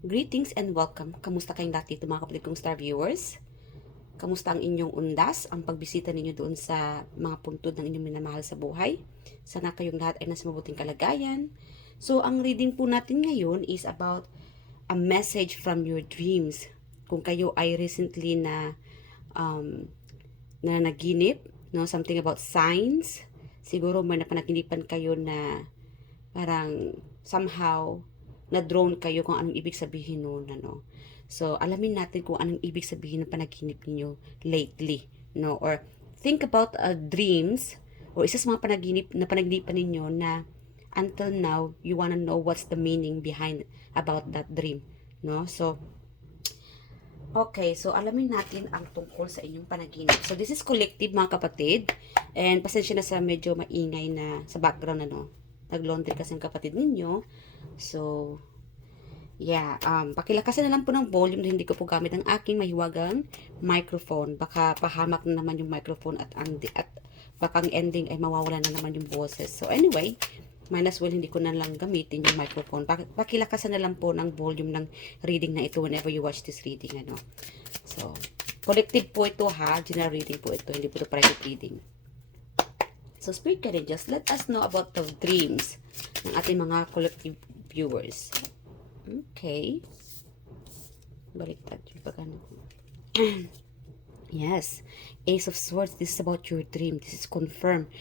Greetings and welcome. Kamusta kayong dati ito mga kapatid kong star viewers? Kamusta ang inyong undas, ang pagbisita ninyo doon sa mga puntod ng inyong minamahal sa buhay? Sana kayong lahat ay nasa mabuting kalagayan. So, ang reading po natin ngayon is about a message from your dreams. Kung kayo ay recently um, na naginip, no, something about signs, siguro may napanaginipan kayo na parang somehow na-drone kayo kung anong ibig sabihin nun, ano. So, alamin natin kung anong ibig sabihin ng panaginip niyo lately, no? Or think about dreams or isa sa mga panaginipan ninyo na until now, you wanna know what's the meaning behind about that dream, no? So, okay, so alamin natin ang tungkol sa inyong panaginip. So, this is collective mga kapatid. And pasensya na sa medyo maingay na sa background, ano. Nag-laundry kasi ang kapatid ninyo. So, yeah, pakilakasan na lang po ng volume na hindi ko po gamit ang aking mahiwagang microphone. Baka pahamak na naman yung microphone at baka ang ending ay mawawala na naman yung boses. So, anyway, might as well hindi ko na lang gamitin yung microphone. Pakilakasan na lang po ng volume ng reading na ito whenever you watch this reading, ano. So, collective po ito ha, general reading po ito, hindi po ito private reading. So, Spirit Guide, just let us know about the dreams ng ating mga collective viewers. Okay. Baliktad yung pagano. Yes. Ace of Swords, this is about your dream. This is confirmed.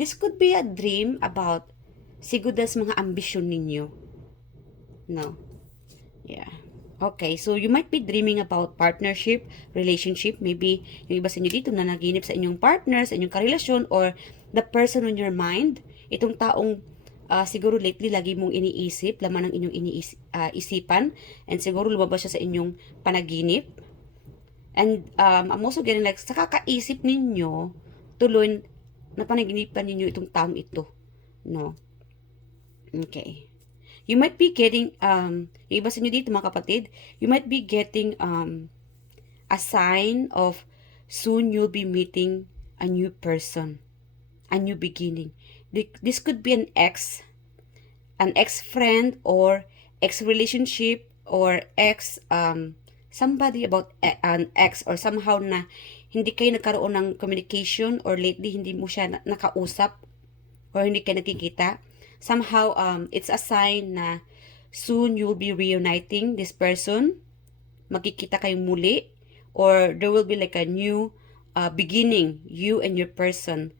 This could be a dream about siguro sa mga ambisyon ninyo. No? Yeah. Okay, so you might be dreaming about partnership, relationship. Maybe yung iba sa inyo dito na naginip sa inyong partner, sa inyong karelasyon, or the person on your mind. Itong taong siguro lately lagi mong iniisip, laman ng inyong isipan, and siguro lumabas siya sa inyong panaginip. And I'm also getting like, sa kakaisip ninyo, tuloy na panaginipan ninyo itong taong ito. No? Okay. You might be getting, yung iba sa inyo dito mga kapatid, you might be getting a sign of soon you'll be meeting a new person, a new beginning. This could be an ex-friend or ex-relationship or somebody about an ex or somehow na hindi kayo nagkaroon ng communication or lately hindi mo siya nakausap or hindi kayo nakikita. Somehow, it's a sign na soon you'll be reuniting this person. Magkikita kayong muli. Or there will be like a new beginning, you and your person.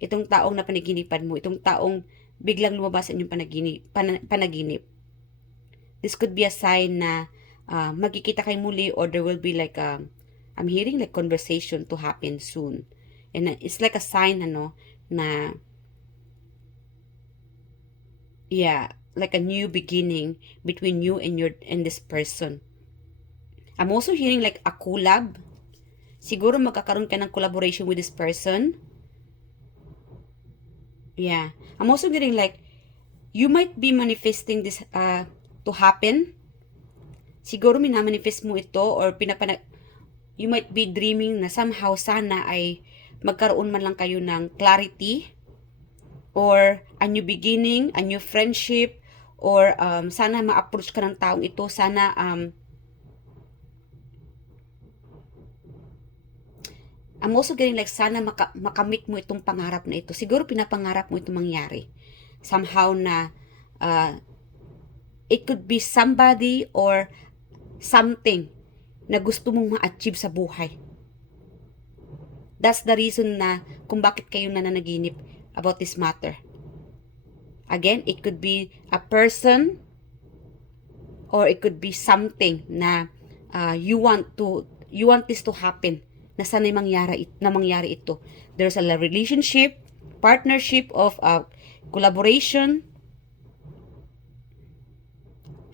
Itong taong na panaginipan mo, itong taong biglang lumabas sa inyong panaginip. This could be a sign na magkikita kayong muli or there will be like I'm hearing like conversation to happen soon. And it's like a sign, ano, na yeah, like a new beginning between you and this person. I'm also hearing like a collab. Siguro magkakaroon ka ng collaboration with this person. Yeah. I'm also getting like you might be manifesting this to happen. Siguro minamanifest mo ito or you might be dreaming na somehow sana ay magkaroon man lang kayo ng clarity or a new beginning, a new friendship, or sana ma-approach ka ng taong ito, sana I'm also getting like sana makamit mo itong pangarap na ito. Siguro pinapangarap mo itong mangyari. Somehow na it could be somebody or something na gusto mong ma-achieve sa buhay. That's the reason na kung bakit kayo nananaginip about this matter. Again, it could be a person or it could be something na you want this to happen na sana'y mangyari ito. There's a relationship, partnership of collaboration,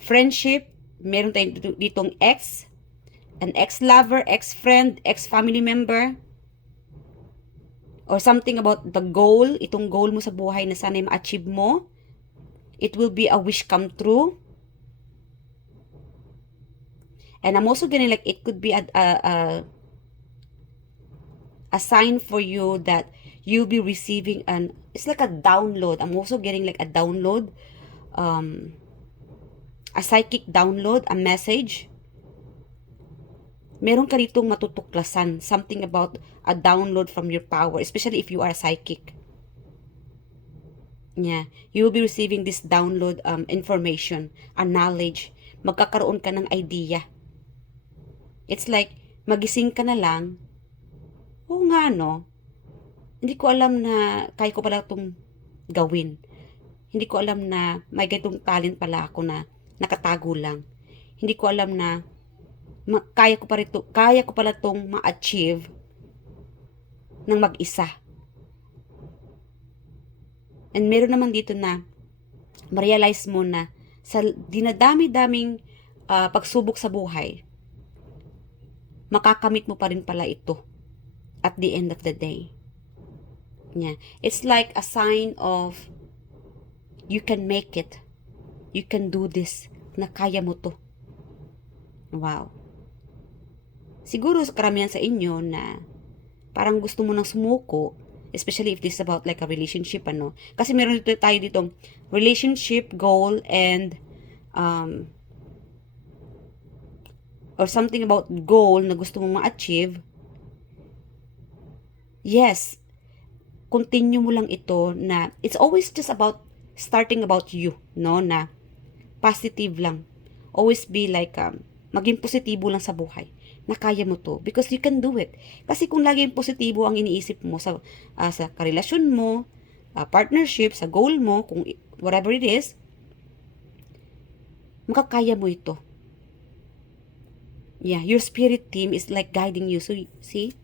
friendship, meron tayong ditong an ex-lover, ex-friend, ex-family member, or something about the goal, itong goal mo sa buhay na sana'y ma-achieve mo. It will be a wish come true. And I'm also getting like it could be a sign for you that you'll be receiving it's like a download. I'm also getting like a download, a psychic download, a message. Meron ka ditong matutuklasan, something about a download from your power, especially if you are a psychic. Yeah, you will be receiving this download information, a knowledge. Magkakaroon ka ng idea. It's like, magising ka na lang, oo nga no, hindi ko alam na kaya ko pala itong gawin. Hindi ko alam na may ganitong talent pala ako na nakatago lang. Hindi ko alam na kaya ko pala itong ma-achieve ng mag-isa. And meron naman dito na ma-realize mo na sa dinadami-daming pagsubok sa buhay, makakamit mo pa rin pala ito at the end of the day. Yeah. It's like a sign of you can make it. You can do this. Na kaya mo to. Wow. Siguro karamihan sa inyo na parang gusto mo nang sumuko, especially if this is about like a relationship, ano. Kasi meron tayo ditong relationship, goal, and or something about goal na gusto mong ma-achieve. Yes, continue mo lang ito na it's always just about starting about you, no? Na positive lang. Always be like, maging positibo lang sa buhay na kaya mo to because you can do it. Kasi kung laging positibo ang iniisip mo sa karelasyon mo, partnership, sa goal mo, kung whatever it is, makakaya mo ito. Yeah, your spirit team is like guiding you. So, see?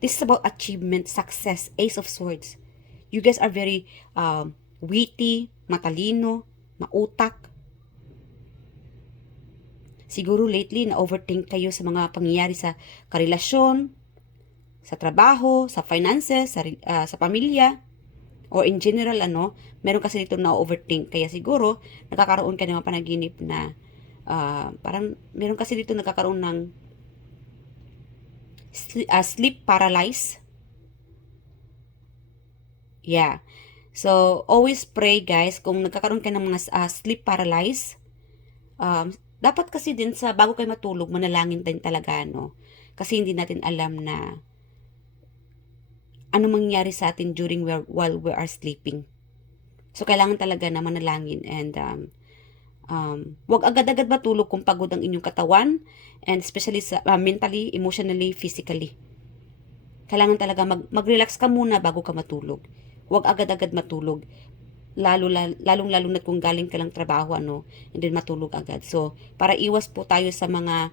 This is about achievement, success, Ace of Swords. You guys are very witty, matalino, mautak. Siguro lately na-overthink kayo sa mga pangyayari sa karelasyon, sa trabaho, sa finances, sa pamilya, or in general, meron kasi dito na-overthink. Kaya siguro, nakakaroon ka ng mga panaginip na parang meron kasi dito nakakaroon ng sleep paralysis. Yeah. So, always pray guys, kung nagkakaroon ka ng mga sleep paralysis, dapat kasi din sa bago kayo matulog, manalangin din talaga, no? Kasi hindi natin alam na ano mangyayari sa atin while we are sleeping. So, kailangan talaga na manalangin and wag agad-agad matulog kung pagod ang inyong katawan and especially sa mentally, emotionally, physically. Kailangan talaga mag-relax ka muna bago ka matulog. Wag agad-agad matulog. Lalong-lalo na kung galing ka lang trabaho, and then matulog agad. So, para iwas po tayo sa mga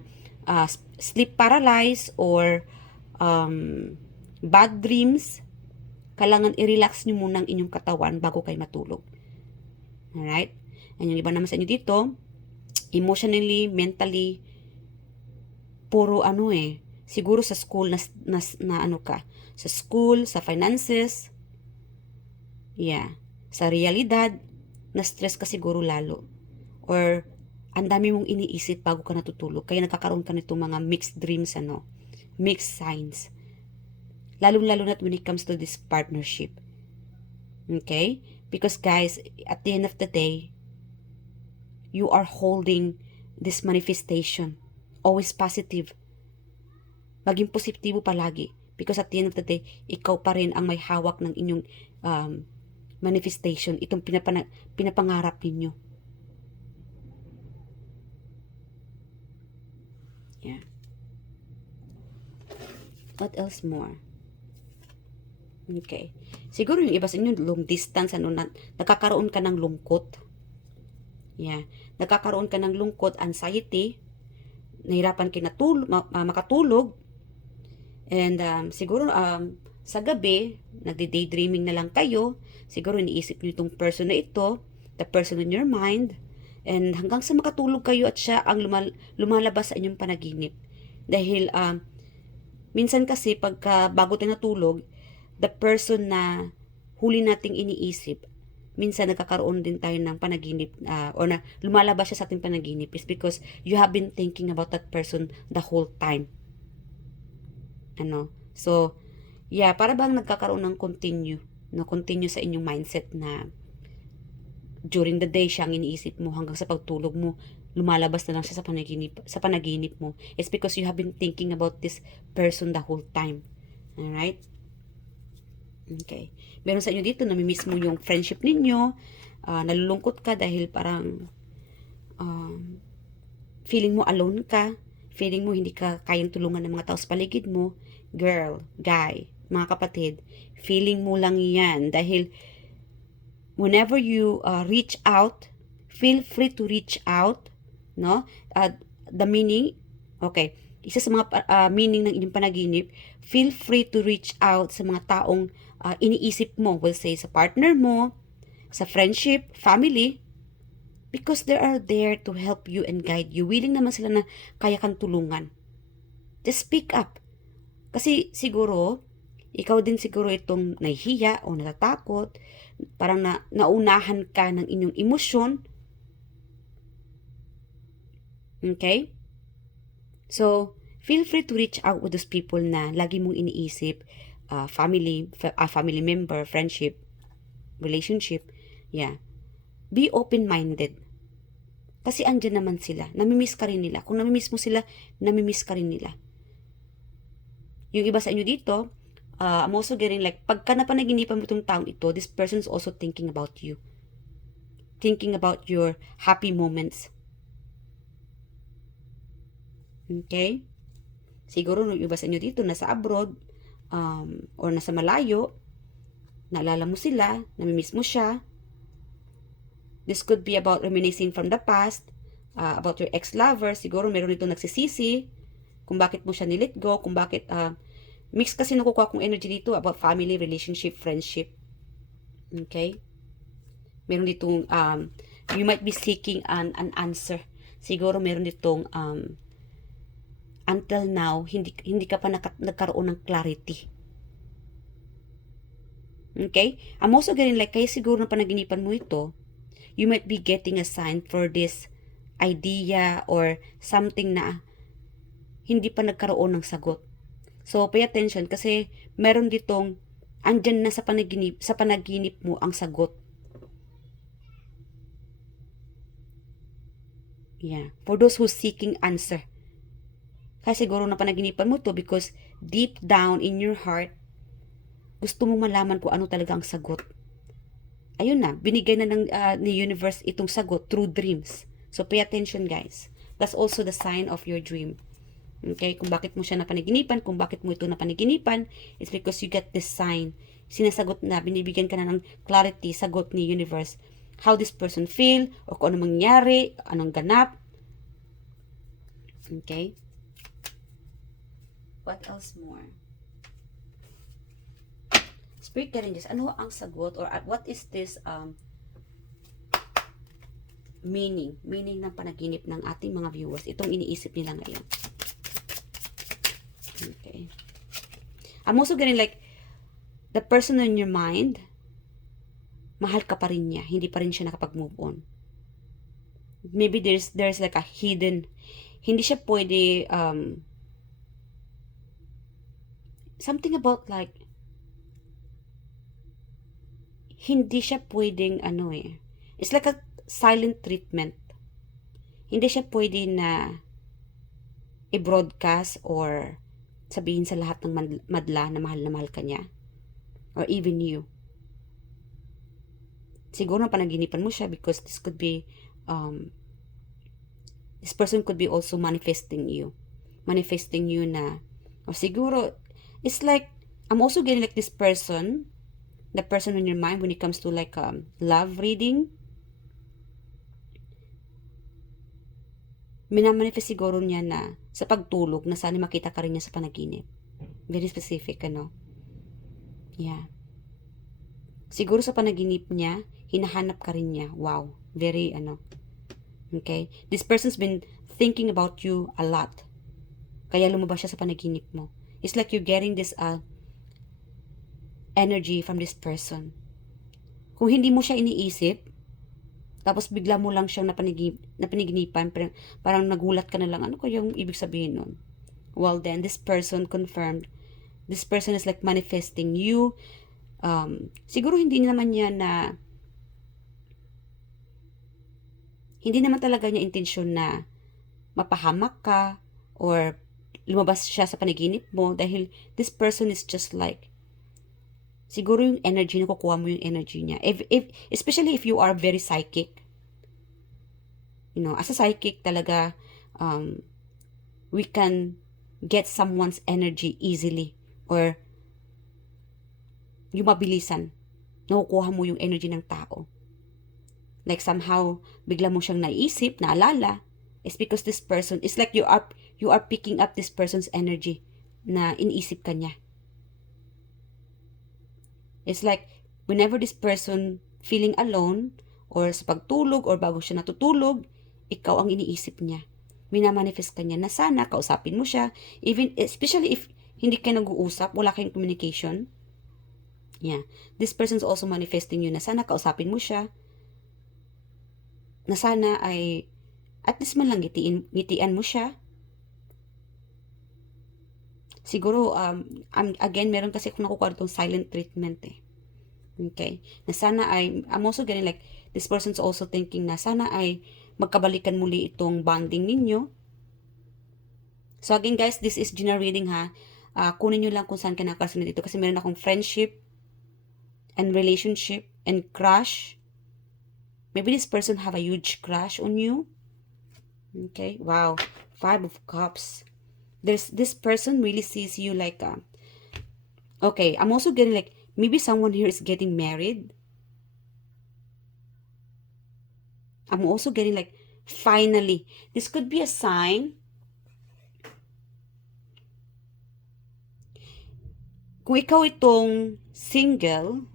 sleep paralysis or bad dreams, kailangan i-relax nyo muna ang inyong katawan bago kayo matulog. Alright? And yung iba naman sa inyo dito, emotionally, mentally, puro siguro sa school sa school, sa finances, yeah, sa realidad, na-stress ka siguro lalo. Or, ang dami mong iniisip bago ka natutulog. Kaya nagkakaroon ka nitong mga mixed dreams, mixed signs. Lalong-lalo na when it comes to this partnership. Okay? Because guys, at the end of the day, you are holding this manifestation. Always positive. Maging positibo palagi. Because at the end of the day, ikaw pa rin ang may hawak ng inyong manifestation, itong pinapangarap ninyo. Yeah. What else more? Okay. Siguro yung iba sa inyo, long distance, nakakaroon ka ng lungkot. Yeah. Nakakaroon ka ng lungkot, anxiety, nahirapan kayo makatulog, and siguro sa gabi, nagde-daydreaming na lang kayo. Siguro iniisip niyo itong person na ito, the person in your mind, and hanggang sa makatulog kayo at siya ang lumalabas sa inyong panaginip. Dahil minsan kasi pagka bago tayo natulog, the person na huli nating iniisip, minsan nagkakaroon din tayo ng panaginip or na lumalabas siya sa ating panaginip is because you have been thinking about that person the whole time. So, yeah, para bang nagkakaroon ng continue sa inyong mindset na during the day siya ang iniisip mo, hanggang sa pagtulog mo, lumalabas na lang siya sa panaginip mo. It's because you have been thinking about this person the whole time. Alright? Okay. Meron sa inyo dito, namimiss mo yung friendship ninyo, nalulungkot ka dahil parang feeling mo alone ka, feeling mo hindi ka kayang tulungan ng mga tao sa paligid mo. Girl, guy, mga kapatid, feeling mo lang yan dahil whenever you reach out, feel free to reach out, no? The meaning, okay, isa sa mga meaning ng inyong panaginip, feel free to reach out sa mga taong iniisip mo, we'll say sa partner mo, sa friendship, family, because they are there to help you and guide you. Willing naman sila na kaya kang tulungan. Just speak up. Kasi siguro, ikaw din siguro itong nahihiya o natatakot, parang naunahan ka ng inyong emosyon. Okay? So, feel free to reach out with those people na lagi mong iniisip, family member, friendship, relationship. Yeah. Be open-minded. Kasi andyan naman sila. Namimiss ka rin nila. Kung namimiss mo sila, namimiss ka rin nila. Yung iba sa inyo dito, I'm also getting like, pagka napanaginipan mo itong taong ito, this person is also thinking about you. Thinking about your happy moments. Okay? Siguro yung iba sa inyo dito, nasa abroad, or nasa malayo, naalala mo sila, namimiss mo siya. This could be about reminiscing from the past, about your ex-lover. Siguro meron dito nagsisisi, kung bakit mo siya nilet go, kung bakit, mix kasi nakukuha kong energy dito about family, relationship, friendship. Okay? Meron ditong, you might be seeking an answer. Siguro meron ditong, until now, hindi ka pa nagkaroon ng clarity. Okay? I'm also getting like, kaya siguro na panaginipan mo ito, you might be getting a sign for this idea or something na hindi pa nagkaroon ng sagot. So, pay attention kasi meron ditong andyan na sa panaginip mo ang sagot. Yeah. For those who's seeking answer. Kaya siguro na panaginipan mo to because deep down in your heart, gusto mong malaman kung ano talaga ang sagot. Ayun na, binigay na ni universe itong sagot through dreams. So, pay attention guys. That's also the sign of your dream. Okay? Kung bakit mo siya napanaginipan, kung bakit mo ito napanaginipan, it's because you get this sign. Sinasagot na, binibigyan ka na ng clarity, sagot ni universe. How this person feel, o kung ano mangyari, anong ganap. Okay? What else more? Spirit guidance, ano ang sagot or what is this meaning ng panaginip ng ating mga viewers, itong iniisip nila ngayon. Okay. I'm also getting like the person in your mind, mahal ka pa rin niya, hindi pa rin siya nakapag-move on. Maybe there's like a hidden, hindi siya pwede something about like hindi siya pwedeng it's like a silent treatment. Hindi siya pwede na i-broadcast or sabihin sa lahat ng madla na mahal ka niya. Or even you. Siguro panaginipan mo siya because this could be, this person could be also manifesting you. Manifesting you na, or siguro, it's like, I'm also getting like this person, the person in your mind when it comes to like love reading, minamanifest siguro niya na sa pagtulog na sana makita ka rin niya sa panaginip. Very specific, Yeah. Siguro sa panaginip niya, hinahanap ka rin niya. Wow. Very, Okay? This person's been thinking about you a lot. Kaya lumabas siya sa panaginip mo. It's like you're getting this, energy from this person. Kung hindi mo siya iniisip, tapos bigla mo lang siyang napaniginipan, parang nagulat ka na lang, ano kaya yung ibig sabihin nun? Well then, this person confirmed, this person is like manifesting you. Siguro hindi naman niya na hindi naman talaga niya intensyon na mapahamak ka or lumabas siya sa panaginip mo dahil this person is just like, siguro yung energy, nakukuha mo yung energy niya. Especially if you are very psychic. You know, as a psychic talaga, we can get someone's energy easily or yung mabilisan. Nakukuha mo yung energy ng tao. Like somehow, bigla mo siyang naisip, naalala, it's because this person, it's like you are picking up this person's energy na iniisip ka niya. It's like, whenever this person feeling alone, or sa pagtulog, or bago siya natutulog, ikaw ang iniisip niya. Minamanifest ka niya na sana, kausapin mo siya, even, especially if hindi kayo nag-uusap, wala kayong communication. Yeah. This person's also manifesting you na sana kausapin mo siya, na sana ay at least man lang ngitian mo siya. Siguro, again, meron kasi akong nakukuha itong silent treatment eh. Okay? Na sana ay, I'm also getting like, this person's also thinking na sana ay magkabalikan muli itong bonding ninyo. So again guys, this is general reading ha. Kunin nyo lang kung saan ka nakasunod dito kasi meron akong friendship and relationship and crush. Maybe this person have a huge crush on you. Okay, wow. 5 of Cups. This person really sees you like, okay, I'm also getting like, maybe someone here is getting married. I'm also getting like, finally. This could be a sign. Kung ikaw itong single,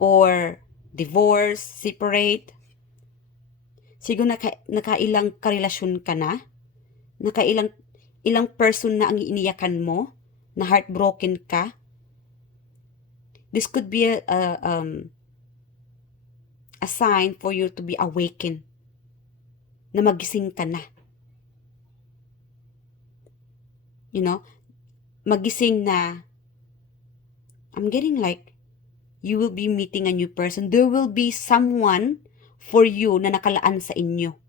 or divorce, separate, siguro nakailang karelasyon ka na, ilang person na ang iniyakan mo, na heartbroken ka. This could be a sign for you to be awakened, na magising ka na. You know, magising na, I'm getting like, you will be meeting a new person. There will be someone for you na nakalaan sa inyo.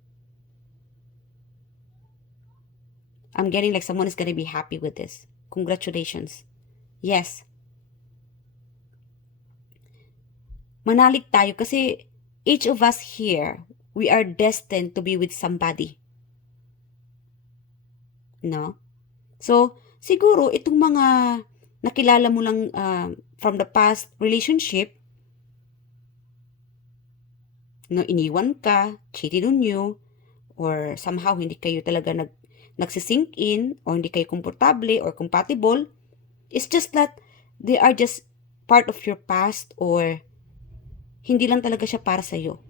I'm getting like someone is gonna be happy with this. Congratulations. Yes. Manalig tayo kasi each of us here, we are destined to be with somebody. No? So, siguro itong mga nakilala mo lang from the past relationship, no, iniwan ka, cheated on you, or somehow hindi kayo talaga nagsisink in, or hindi kayo komportable or compatible, it's just that they are just part of your past, or hindi lang talaga siya para sa'yo.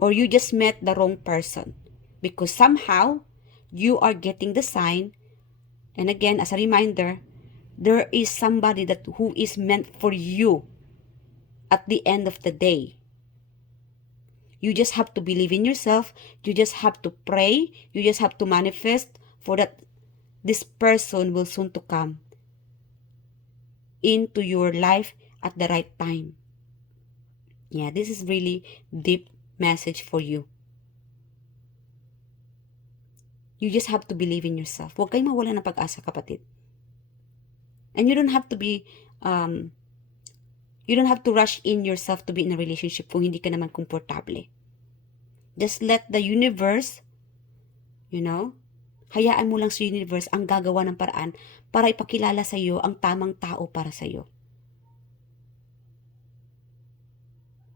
Or you just met the wrong person. Because somehow, you are getting the sign, and again, as a reminder, there is somebody who is meant for you at the end of the day. You just have to believe in yourself. You just have to pray. You just have to manifest for that this person will soon to come into your life at the right time. Yeah, this is really deep message for you. You just have to believe in yourself. Huwag kayong mawala ng pag-asa, kapatid. And you don't have to be, you don't have to rush in yourself to be in a relationship kung hindi ka naman komportable. Just let the universe, you know, hayaan mo lang sa universe ang gagawa ng paraan para ipakilala sa iyo ang tamang tao para sa iyo.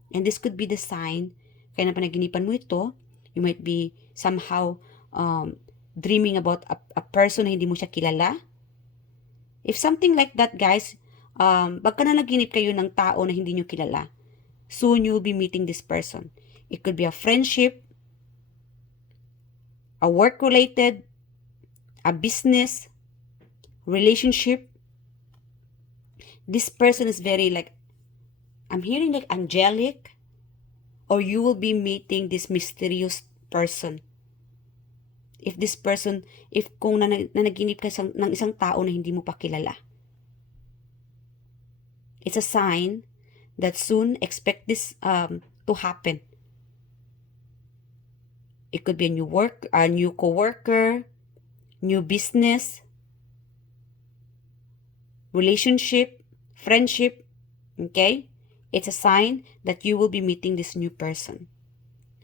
And this could be the sign, kaya na panaginipan mo ito, you might be somehow dreaming about a person na hindi mo siya kilala. If something like that, guys, pagka nanaginip kayo ng tao na hindi nyo kilala, soon you'll be meeting this person. It could be a friendship, a work-related, a business, relationship. This person is very like, I'm hearing like angelic, or you will be meeting this mysterious person. If this person, kung nanaginip ka ng isang tao na hindi mo pa kilala, it's a sign that soon expect this to happen. It could be a new coworker, new business, relationship, friendship. Okay? It's a sign that you will be meeting this new person.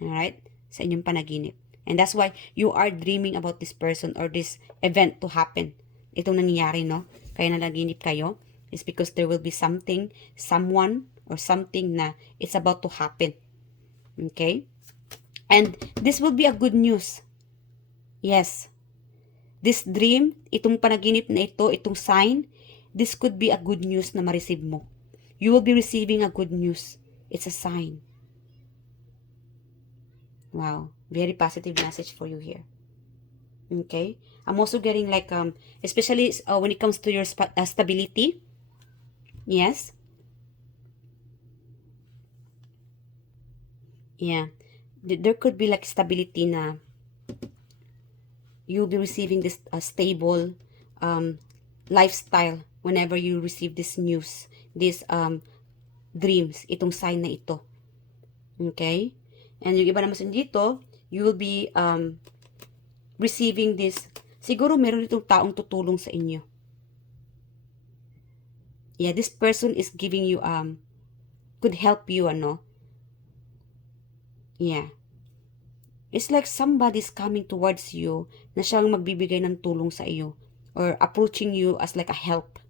Alright? Sa inyong panaginip. And that's why you are dreaming about this person or this event to happen. Itong nangyayari, no? Kaya nanaginip kayo is because there will be something, someone, or something na it's about to happen. Okay? And this will be a good news. Yes. This dream, itong panaginip na ito, itong sign, this could be a good news na ma-receive mo. You will be receiving a good news. It's a sign. Wow. Very positive message for you here. Okay? I'm also getting like, especially when it comes to your stability. Yes. Yeah. There could be like stability na you'll be receiving this stable lifestyle whenever you receive this news, this dreams, itong sign na ito. Okay? And yung iba naman dito, you will be receiving this. Siguro meron itong taong tutulong sa inyo. Yeah, this person is giving you, could help you, Yeah. It's like somebody's coming towards you na siyang magbibigay ng tulong sa iyo or approaching you as like a help.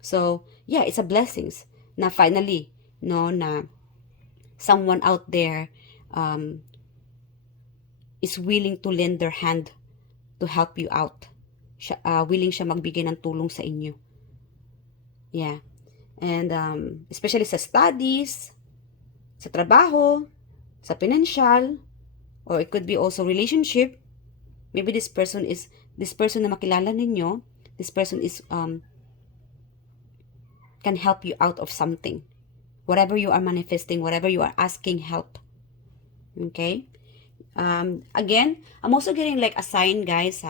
So, yeah, it's a blessings na finally, no, na someone out there is willing to lend their hand to help you out. Willing siya magbigay ng tulong sa inyo. Yeah. And especially sa studies, sa trabaho, sa financial, or it could be also relationship. Maybe this person na makilala ninyo, this person is can help you out of something. Whatever you are manifesting, whatever you are asking help. Okay? Again, I'm also getting like a sign, guys,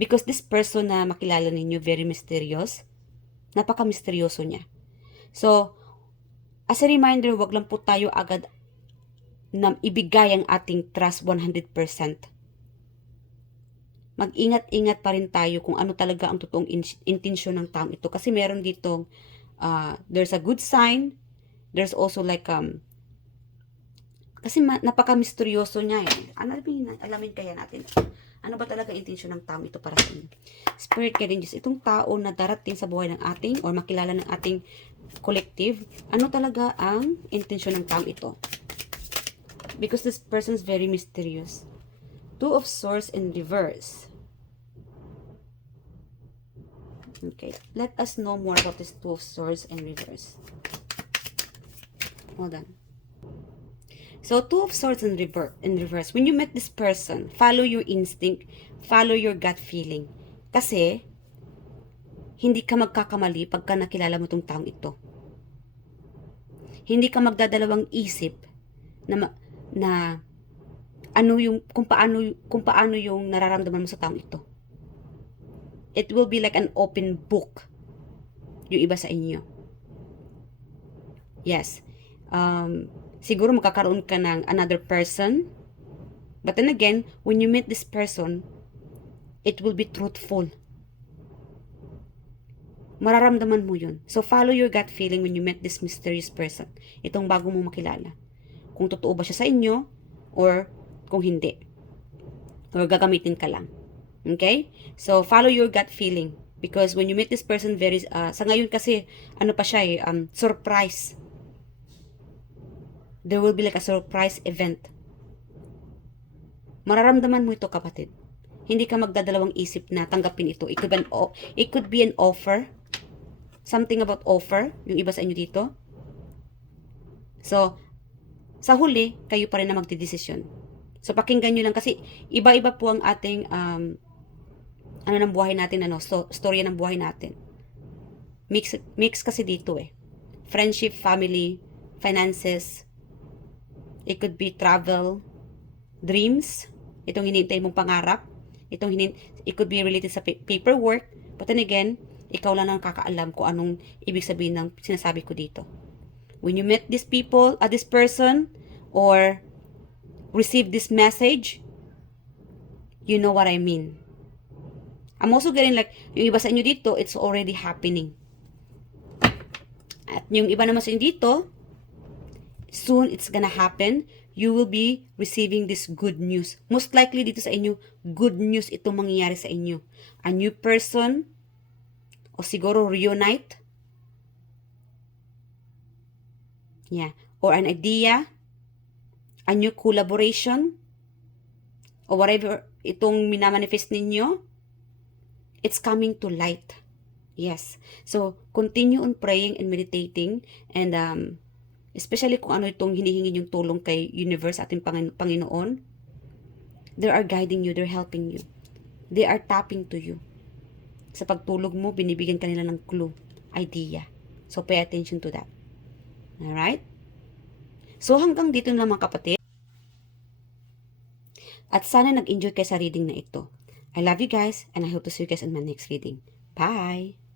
because this person na makilala ninyo, very mysterious. Napaka-misteryoso niya. So, as a reminder, wag lang po tayo agad na ibigay ang ating trust 100%. Mag-ingat-ingat pa rin tayo kung ano talaga ang totoong intensyon ng taong ito. Kasi meron dito, there's a good sign, there's also like, kasi napaka-misteryoso niya eh. Alamin kaya natin. Ano ba talaga intensyon ng taong ito para sa inyo? Spirit guiding Diyos, itong tao na darating sa buhay ng ating or makilala ng ating collective, ano talaga ang intensyon ng taong ito? Because this person is very mysterious. Two of Swords in reverse. Okay, let us know more about this Two of Swords in reverse. Hold on. So, Two of Swords in reverse. When you met this person, follow your instinct, follow your gut feeling. Kasi, hindi ka magkakamali pagka nakilala mo itong taong ito. Hindi ka magdadalawang isip na ano yung kung paano yung nararamdaman mo sa taong ito. It will be like an open book yung iba sa inyo. Yes. Siguro magkakaroon ka ng another person. But then again, when you meet this person, it will be truthful. Mararamdaman mo yun. So, follow your gut feeling when you meet this mysterious person. Itong bago mo makilala. Kung totoo ba siya sa inyo, or kung hindi. Or gagamitin ka lang. Okay? So, follow your gut feeling. Because when you meet this person, sa ngayon kasi, ano pa siya surprise. There will be like a surprise event. Mararamdaman mo ito, kapatid. Hindi ka magdadalawang isip na tanggapin ito. It could be an offer. Something about offer. Yung iba sa inyo dito. So, sa huli, kayo pa rin na magdidesisyon. So, pakinggan nyo lang kasi iba-iba po ang ating ng buhay natin, storya ng buhay natin. Mix kasi dito eh. Friendship, family, finances, it could be travel, dreams, itong hinihintay mong pangarap, it could be related sa paperwork, but then again, ikaw lang ang kakaalam kung anong ibig sabihin ng sinasabi ko dito. When you meet these people, this person, or receive this message, You know what I mean? I'm also getting like, yung iba sa inyo dito, it's already happening. At yung iba naman sa inyo dito, soon it's gonna happen. You will be receiving this good news. Most likely dito sa inyo, good news itong mangyayari sa inyo. A new person, o siguro reunite. Yeah. Or an idea, a new collaboration, or whatever itong minamanifest ninyo, it's coming to light. Yes. So, continue on praying and meditating, and especially kung ano itong hinihingi yung tulong kay universe, ating Panginoon, they are guiding you, they're helping you. They are tapping to you. Sa pagtulog mo, binibigyan kanila ng clue, idea. So, pay attention to that. Alright? So, hanggang dito na mga kapatid. At sana nag-enjoy kayo sa reading na ito. I love you guys, and I hope to see you guys in my next reading. Bye!